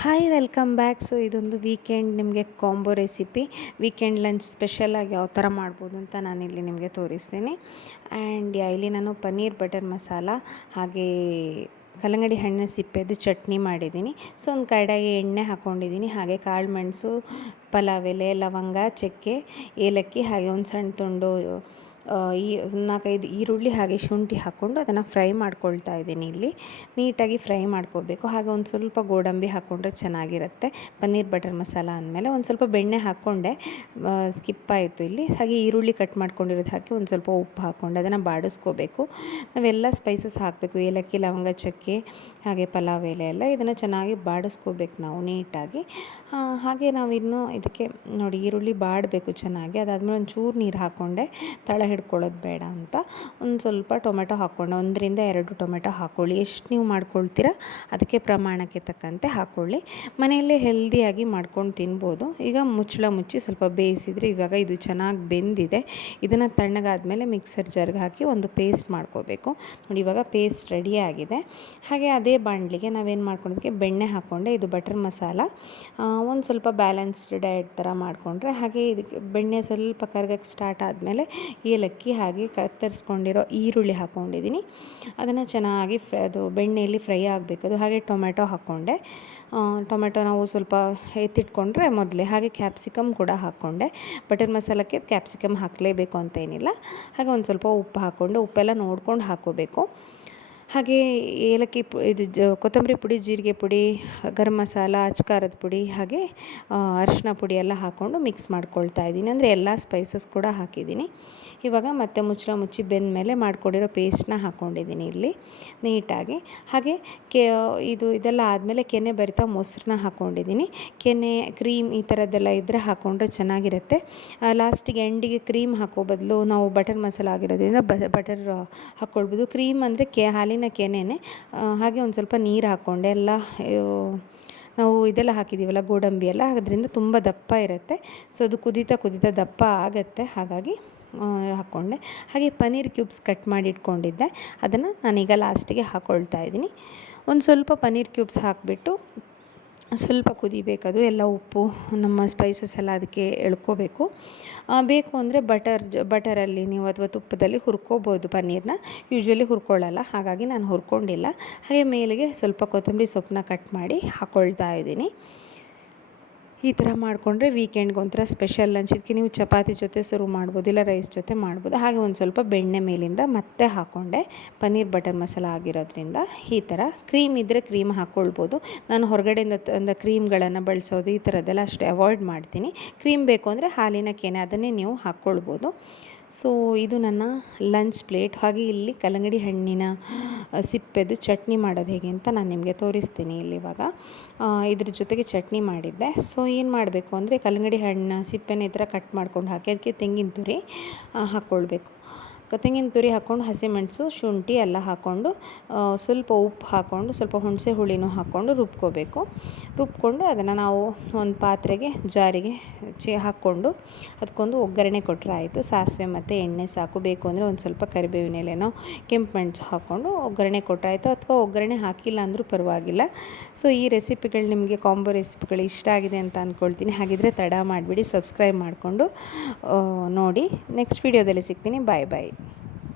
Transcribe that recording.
Hi welcome back. So ಇದೊಂದು weekend ನಿಮಗೆ combo recipe, weekend lunch ಸ್ಪೆಷಲಾಗಿ ಯಾವ ಥರ ಮಾಡ್ಬೋದು ಅಂತ ನಾನಿಲ್ಲಿ ನಿಮಗೆ ತೋರಿಸ್ತೀನಿ. ಆ್ಯಂಡ್ ಇಲ್ಲಿ ನಾನು ಪನ್ನೀರ್ ಬಟರ್ ಮಸಾಲ ಹಾಗೇ ಕಲ್ಲಂಗಡಿ ಹಣ್ಣಿನ ಸಿಪ್ಪೆದು ಚಟ್ನಿ ಮಾಡಿದ್ದೀನಿ. ಸೊ ಒಂದು ಕಡೆಗೆ ಎಣ್ಣೆ ಹಾಕ್ಕೊಂಡಿದ್ದೀನಿ, ಹಾಗೆ ಕಾಳು ಮೆಣಸು, ಪಲಾವ್ ಎಲೆ, ಲವಂಗ, ಚಕ್ಕೆ, ಏಲಕ್ಕಿ, ಹಾಗೆ ಒಂದು ಸಣ್ಣ ತುಂಡು ಈ 4-5 ಈರುಳ್ಳಿ ಹಾಗೆ ಶುಂಠಿ ಹಾಕ್ಕೊಂಡು ಅದನ್ನು ಫ್ರೈ ಮಾಡ್ಕೊಳ್ತಾ ಇದ್ದೀನಿ. ಇಲ್ಲಿ ನೀಟಾಗಿ ಫ್ರೈ ಮಾಡ್ಕೋಬೇಕು. ಹಾಗೆ ಒಂದು ಸ್ವಲ್ಪ ಗೋಡಂಬಿ ಹಾಕ್ಕೊಂಡ್ರೆ ಚೆನ್ನಾಗಿರುತ್ತೆ. ಪನ್ನೀರ್ ಬಟರ್ ಮಸಾಲ ಅಂದಮೇಲೆ ಒಂದು ಸ್ವಲ್ಪ ಬೆಣ್ಣೆ ಹಾಕ್ಕೊಂಡೆ, ಸ್ಕಿಪ್ ಆಯಿತು ಇಲ್ಲಿ. ಹಾಗೆ ಈರುಳ್ಳಿ ಕಟ್ ಮಾಡ್ಕೊಂಡಿರೋದು ಹಾಕಿ ಒಂದು ಸ್ವಲ್ಪ ಉಪ್ಪು ಹಾಕ್ಕೊಂಡು ಅದನ್ನು ಬಾಡಿಸ್ಕೋಬೇಕು. ನಾವೆಲ್ಲ ಸ್ಪೈಸಸ್ ಹಾಕಬೇಕು, ಏಲಕ್ಕಿ, ಲವಂಗ, ಚಕ್ಕೆ, ಹಾಗೆ ಪಲಾವ್ ಎಲೆ ಎಲ್ಲ ಇದನ್ನು ಚೆನ್ನಾಗಿ ಬಾಡಿಸ್ಕೋಬೇಕು ನಾವು ನೀಟಾಗಿ. ಹಾಗೆ ನಾವಿನ್ನು ಇದಕ್ಕೆ ನೋಡಿ ಈರುಳ್ಳಿ ಬಾಡಬೇಕು ಚೆನ್ನಾಗಿ. ಅದಾದಮೇಲೆ ಒಂಚೂರು ನೀರು ಹಾಕ್ಕೊಂಡೆ, ತಳ ಹಿಡ್ಕೊಳ್ಳೋದು ಬೇಡ ಅಂತ. ಒಂದು ಸ್ವಲ್ಪ ಟೊಮೆಟೊ ಹಾಕ್ಕೊಂಡೆ, 1-2 ಟೊಮೆಟೊ ಹಾಕ್ಕೊಳ್ಳಿ. ಎಷ್ಟು ನೀವು ಮಾಡ್ಕೊಳ್ತೀರಾ ಅದಕ್ಕೆ ಪ್ರಮಾಣಕ್ಕೆ ತಕ್ಕಂತೆ ಹಾಕ್ಕೊಳ್ಳಿ. ಮನೆಯಲ್ಲೇ ಹೆಲ್ದಿಯಾಗಿ ಮಾಡ್ಕೊಂಡು ತಿನ್ಬೋದು. ಈಗ ಮುಚ್ಚಳ ಮುಚ್ಚಿ ಸ್ವಲ್ಪ ಬೇಯಿಸಿದರೆ ಇವಾಗ ಇದು ಚೆನ್ನಾಗಿ ಬೆಂದಿದೆ. ಇದನ್ನು ತಣ್ಣಗಾದ್ಮೇಲೆ ಮಿಕ್ಸರ್ ಜಾರ್ಗೆ ಹಾಕಿ ಒಂದು ಪೇಸ್ಟ್ ಮಾಡ್ಕೋಬೇಕು. ನೋಡಿ ಇವಾಗ ಪೇಸ್ಟ್ ರೆಡಿಯಾಗಿದೆ. ಹಾಗೆ ಅದೇ ಬಾಣಲಿಗೆ ನಾವೇನು ಮಾಡ್ಕೊಂಡಿದ್ದಕ್ಕೆ ಬೆಣ್ಣೆ ಹಾಕ್ಕೊಂಡೆ. ಇದು ಬಟರ್ ಮಸಾಲ, ಒಂದು ಸ್ವಲ್ಪ ಬ್ಯಾಲೆನ್ಸ್ಡ್ ಡಯಟ್ ಥರ ಮಾಡಿಕೊಂಡ್ರೆ. ಹಾಗೆ ಇದಕ್ಕೆ ಬೆಣ್ಣೆ ಸ್ವಲ್ಪ ಕರಗಕ್ಕೆ ಸ್ಟಾರ್ಟ್ ಆದಮೇಲೆ ಏಲಕ್ಕಿ ಹಾಗೆ ಕತ್ತರಿಸ್ಕೊಂಡಿರೋ ಈರುಳ್ಳಿ ಹಾಕ್ಕೊಂಡಿದ್ದೀನಿ. ಅದನ್ನು ಚೆನ್ನಾಗಿ ಅದು ಬೆಣ್ಣೆಯಲ್ಲಿ ಫ್ರೈ ಆಗಬೇಕದು. ಹಾಗೆ ಟೊಮೆಟೊ ಹಾಕ್ಕೊಂಡೆ. ಟೊಮೆಟೊ ನಾವು ಸ್ವಲ್ಪ ಎತ್ತಿಟ್ಕೊಂಡ್ರೆ ಮೊದಲೇ. ಹಾಗೆ ಕ್ಯಾಪ್ಸಿಕಮ್ ಕೂಡ ಹಾಕ್ಕೊಂಡೆ. ಬಟರ್ ಮಸಾಲಕ್ಕೆ ಕ್ಯಾಪ್ಸಿಕಮ್ ಹಾಕಲೇಬೇಕು ಅಂತ ಏನಿಲ್ಲ. ಹಾಗೆ ಒಂದು ಸ್ವಲ್ಪ ಉಪ್ಪು ಹಾಕ್ಕೊಂಡು, ಉಪ್ಪೆಲ್ಲ ನೋಡ್ಕೊಂಡು ಹಾಕ್ಕೋಬೇಕು. ಹಾಗೆ ಏಲಕ್ಕಿ ಕೊತ್ತಂಬರಿ ಪುಡಿ, ಜೀರಿಗೆ ಪುಡಿ, ಗರಂ ಮಸಾಲ, ಅಚ್ಕಾರದ ಪುಡಿ, ಹಾಗೆ ಅರಿಶಿನ ಪುಡಿ ಎಲ್ಲ ಹಾಕ್ಕೊಂಡು ಮಿಕ್ಸ್ ಮಾಡ್ಕೊಳ್ತಾ ಇದ್ದೀನಿ. ಅಂದರೆ ಎಲ್ಲ ಸ್ಪೈಸಸ್ ಕೂಡ ಹಾಕಿದ್ದೀನಿ. ಇವಾಗ ಮತ್ತೆ ಮುಚ್ಚಳ ಮುಚ್ಚಿ ಬೆಂದ ಮೇಲೆ ಮಾಡ್ಕೊಂಡಿರೋ ಪೇಸ್ಟ್ನ ಹಾಕ್ಕೊಂಡಿದ್ದೀನಿ ಇಲ್ಲಿ ನೀಟಾಗಿ. ಹಾಗೆ ಇದೆಲ್ಲ ಆದಮೇಲೆ ಕೆನೆ ಬರಿತಾ ಮೊಸರನ್ನ ಹಾಕ್ಕೊಂಡಿದ್ದೀನಿ. ಕೆನೆ, ಕ್ರೀಮ್ ಈ ಥರದ್ದೆಲ್ಲ ಇದ್ದರೆ ಹಾಕ್ಕೊಂಡ್ರೆ ಚೆನ್ನಾಗಿರುತ್ತೆ. ಲಾಸ್ಟಿಗೆ ಎಂಡಿಗೆ ಕ್ರೀಮ್ ಹಾಕೋ ಬದಲು ನಾವು ಬಟರ್ ಮಸಾಲ ಆಗಿರೋದ್ರಿಂದ ಬಟರ್ ಹಾಕ್ಕೊಳ್ಬೋದು. ಕ್ರೀಮ್ ಅಂದರೆ ಹಾಲಿನ ಕೆನೆನೇ. ಹಾಗೆ ಒಂದು ಸ್ವಲ್ಪ ನೀರು ಹಾಕ್ಕೊಂಡೆ. ಎಲ್ಲ ನಾವು ಇದೆಲ್ಲ ಹಾಕಿದ್ದೀವಲ್ಲ ಗೋಡಂಬಿ ಎಲ್ಲ, ಅದರಿಂದ ತುಂಬ ದಪ್ಪ ಇರುತ್ತೆ. ಸೊ ಅದು ಕುದೀತಾ ದಪ್ಪ ಆಗುತ್ತೆ. ಹಾಗಾಗಿ ಹಾಕ್ಕೊಂಡೆ. ಹಾಗೆ ಪನ್ನೀರ್ ಕ್ಯೂಬ್ಸ್ ಕಟ್ ಮಾಡಿ ಇಟ್ಕೊಂಡಿದ್ದೆ, ಅದನ್ನು ನಾನೀಗ ಲಾಸ್ಟಿಗೆ ಹಾಕ್ಕೊಳ್ತಾ ಇದ್ದೀನಿ. ಒಂದು ಸ್ವಲ್ಪ ಪನ್ನೀರ್ ಕ್ಯೂಬ್ಸ್ ಹಾಕಿಬಿಟ್ಟು ಸ್ವಲ್ಪ ಕುದಿಬೇಕದು. ಎಲ್ಲ ಉಪ್ಪು, ನಮ್ಮ ಸ್ಪೈಸಸ್ ಎಲ್ಲ ಅದಕ್ಕೆ ಎಳ್ಕೋಬೇಕು. ಬೇಕು ಅಂದರೆ ಬಟರಲ್ಲಿ ನೀವು ಅಥವಾ ತುಪ್ಪದಲ್ಲಿ ಹುರ್ಕೋಬೋದು ಪನ್ನೀರನ್ನ. ಯೂಶ್ವಲಿ ಹುರ್ಕೊಳ್ಳಲ್ಲ, ಹಾಗಾಗಿ ನಾನು ಹುರ್ಕೊಂಡಿಲ್ಲ. ಹಾಗೆ ಮೇಲೆಗೆ ಸ್ವಲ್ಪ ಕೊತ್ತಂಬರಿ ಸೊಪ್ಪನ್ನ ಕಟ್ ಮಾಡಿ ಹಾಕ್ಕೊಳ್ತಾ ಇದ್ದೀನಿ. ಈ ಥರ ಮಾಡಿಕೊಂಡ್ರೆ ವೀಕೆಂಡ್ಗೆ ಒಂಥರ ಸ್ಪೆಷಲ್ ಲಂಚ್. ಇದಕ್ಕೆ ನೀವು ಚಪಾತಿ ಜೊತೆ ಸರ್ವ್ ಮಾಡ್ಬೋದು, ಇಲ್ಲ ರೈಸ್ ಜೊತೆ ಮಾಡ್ಬೋದು. ಹಾಗೆ ಒಂದು ಸ್ವಲ್ಪ ಬೆಣ್ಣೆ ಮೇಲಿಂದ ಮತ್ತೆ ಹಾಕ್ಕೊಂಡೆ, ಪನ್ನೀರ್ ಬಟರ್ ಮಸಾಲ ಆಗಿರೋದ್ರಿಂದ. ಈ ಥರ ಕ್ರೀಮ್ ಇದ್ದರೆ ಕ್ರೀಮ್ ಹಾಕ್ಕೊಳ್ಬೋದು. ನಾನು ಹೊರಗಡೆಯಿಂದ ತಂದ ಕ್ರೀಮ್ಗಳನ್ನು ಬಳಸೋದು ಈ ಥರದ್ದೆಲ್ಲ ಅಷ್ಟು ಅವಾಯ್ಡ್ ಮಾಡ್ತೀನಿ. ಕ್ರೀಮ್ ಬೇಕು ಅಂದರೆ ಹಾಲಿನ ಕೆನೆ ಅದನ್ನೇ ನೀವು ಹಾಕ್ಕೊಳ್ಬೋದು. ಸೊ ಇದು ನನ್ನ ಲಂಚ್ ಪ್ಲೇಟ್. ಹಾಗೆ ಇಲ್ಲಿ ಕಲ್ಲಂಗಡಿ ಹಣ್ಣಿನ ಸಿಪ್ಪೆದು ಚಟ್ನಿ ಮಾಡೋದು ಹೇಗೆ ಅಂತ ನಾನು ನಿಮಗೆ ತೋರಿಸ್ತೀನಿ ಇಲ್ಲಿ ಇವಾಗ. ಇದ್ರ ಜೊತೆಗೆ ಚಟ್ನಿ ಮಾಡಿದ್ದೆ. ಸೊ ಏನು ಮಾಡಬೇಕು ಅಂದರೆ ಕಲ್ಲಂಗಡಿ ಹಣ್ಣು ಸಿಪ್ಪೆನ ಈ ಥರ ಕಟ್ ಮಾಡ್ಕೊಂಡು ಹಾಕಿ ಅದಕ್ಕೆ ತೆಂಗಿನ ತುರಿ ಹಾಕ್ಕೊಳ್ಬೇಕು. ತೆಂಗಿನ ತುರಿ ಹಾಕ್ಕೊಂಡು ಹಸಿಮೆಣಸು, ಶುಂಠಿ ಎಲ್ಲ ಹಾಕ್ಕೊಂಡು ಸ್ವಲ್ಪ ಉಪ್ಪು ಹಾಕ್ಕೊಂಡು ಸ್ವಲ್ಪ ಹುಣಸೆ ಹುಳಿನೂ ಹಾಕ್ಕೊಂಡು ರುಬ್ಕೊಂಡು ಅದನ್ನು ನಾವು ಒಂದು ಪಾತ್ರೆಗೆ, ಜಾರಿಗೆ ಹಾಕ್ಕೊಂಡು ಅದಕ್ಕೊಂದು ಒಗ್ಗರಣೆ ಕೊಟ್ಟರೆ ಆಯಿತು. ಸಾಸಿವೆ ಮತ್ತು ಎಣ್ಣೆ ಸಾಕು. ಬೇಕು ಅಂದರೆ ಒಂದು ಸ್ವಲ್ಪ ಕರಿಬೇವಿನ ಎಲೆನೋ ಕೆಂಪು ಮೆಣಸು ಹಾಕ್ಕೊಂಡು ಒಗ್ಗರಣೆ ಕೊಟ್ಟಾಯಿತು. ಅಥವಾ ಒಗ್ಗರಣೆ ಹಾಕಿಲ್ಲ ಅಂದರೂ ಪರವಾಗಿಲ್ಲ. ಸೊ ಈ ರೆಸಿಪಿಗಳು ನಿಮಗೆ ಕಾಂಬೋ ರೆಸಿಪಿಗಳು ಇಷ್ಟ ಆಗಿದೆ ಅಂತ ಅಂದ್ಕೊಳ್ತೀನಿ. ಹಾಗಿದ್ರೆ ತಡ ಮಾಡಿಬಿಡಿ, ಸಬ್ಸ್ಕ್ರೈಬ್ ಮಾಡಿಕೊಂಡು ನೋಡಿ. ನೆಕ್ಸ್ಟ್ ವೀಡಿಯೋದಲ್ಲಿ ಸಿಗ್ತೀನಿ. ಬಾಯ್ ಬಾಯ್.